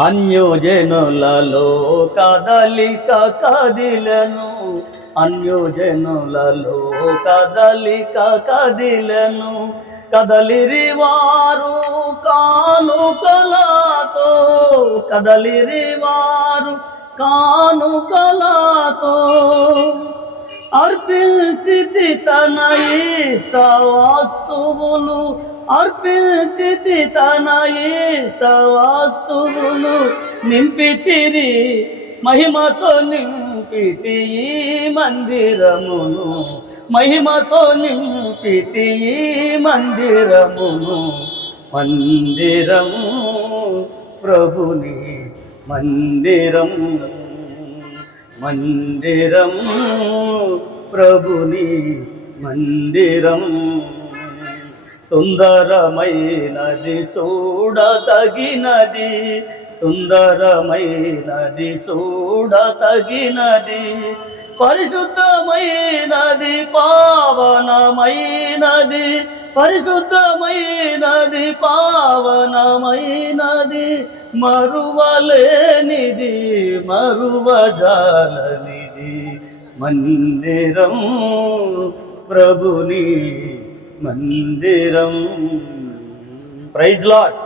అన్యోజనులలో కదలిక కదిలను. అన్యోజనులలో కదలిక కదిలను. కదలిరి వారు కానుకలతో కదలిరి వారు కానుకలతో. అర్పించితి తన ఇష్ట వస్తువులు అర్పించితి తన ఇష్ట వస్తువులు నింపితిరి మహిమతో నింపితి ఈ మందిరమును మహిమతో నింపితి ఈ మందిరమును. మందిరము ప్రభుని మందిరము మందిరము ప్రభుని మందిరం సుందరమైనది చూడతగినది సుందరమైనది చూడతగినది పరిశుద్ధమైనది పావనమైనది పరిశుద్ధమైనది పావనమైనది మరువలేనిది మరువజాలనిది. మందిరం ప్రభుని మందిరం. Praise lord